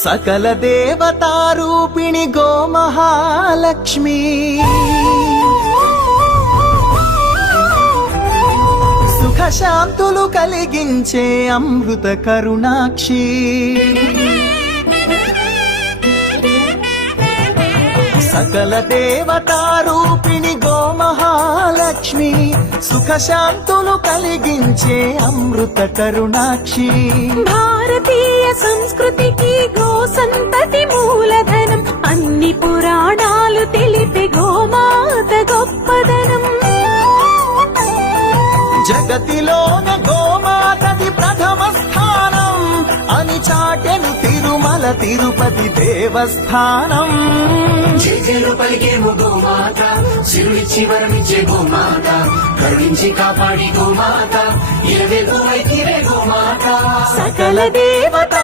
సకల దేవతారూపిణి గోమహాలక్ష్మి సుఖ శాంతులు కలిగించే అమృత కరుణాక్షి సకల దేవతారూపిణి గోమహాలక్ష్మి సుఖ శాంతులు కలిగించే అమృత కరుణాక్షి భారతీయ సంస్కృతికి గో సంతతి మూలధనం అన్ని పురాణాలు తెలిపే గోమాత గొప్పదనం జగతిలోన గోమాతది ప్రథమ స్థానం అని చాటెను తిరుమల తిరుపతి దేవస్థానం జేజేలు పలికేము గోమాత శివుడిచ్చి వరమిచ్చే గోమాత కరుణించి కాపాడి గోమాత ఇలవెల్లు వైతిరే గోమాత సకల దేవత